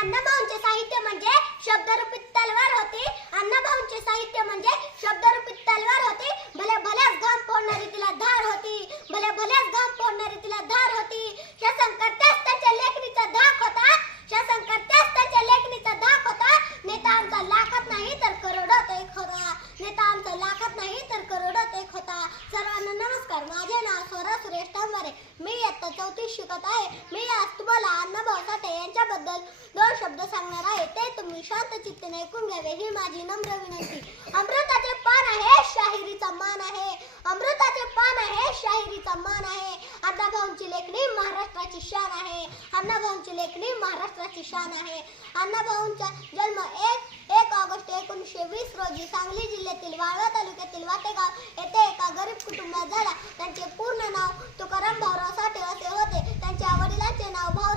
अण्णाभाऊंचे साहित्य म्हणजे शब्दरूपी तलवार होती. अण्णाभाऊंचे साहित्य म्हणजे शब्दरूपी तलवार होती. भले भल्याच घाम फोडणारी तिला धार होती. भले भल्याच घाम फोडणारी तिला धार होती. शासनकर्त्यास त्याच्या लेखणीचा धाक होता. शासनकर्त्यास त्याच्या लेखणीचा धाक होता. नेता आमचा लाखात नाही तर करोडोत एक होता. नेता आमचा लाखात नाही तर करोडोत एक होता. सर्वांना नमस्कार. माझे नाव स्वरा सुरेश तांबारे. मी इयत्ता 4थी शिकत आहे. मी आज तुम्हाला अण्णाभाऊ साठे यांच्याबद्दल 2 शब्द सांगणार आहे. ते तुम्ही शांत चित्ताने ऐकून घ्यावे ही माझी नम्र विनंती. अमृताचे पान आहे, शाहिरीचा मान आहे. अमृताचे पान आहे, शाहिरीचा मान आहे. अण्णाभाऊंची लेखणी महाराष्ट्राची शान आहे. अण्णाभाऊंची लेखणी महाराष्ट्राची शान आहे. अण्णाभाऊंचा जन्म 1 ऑगस्ट 1920 रोजी सांगली जिल्ह्यातील वाळवा तालुक्यातील वाटेगाव येथे एका गरीब कुटुंबात झाला. त्यांचे पूर्ण नाव तुकाराम भाऊराव साठे असे होते. त्यांच्या वडिलांचे नाव भाऊ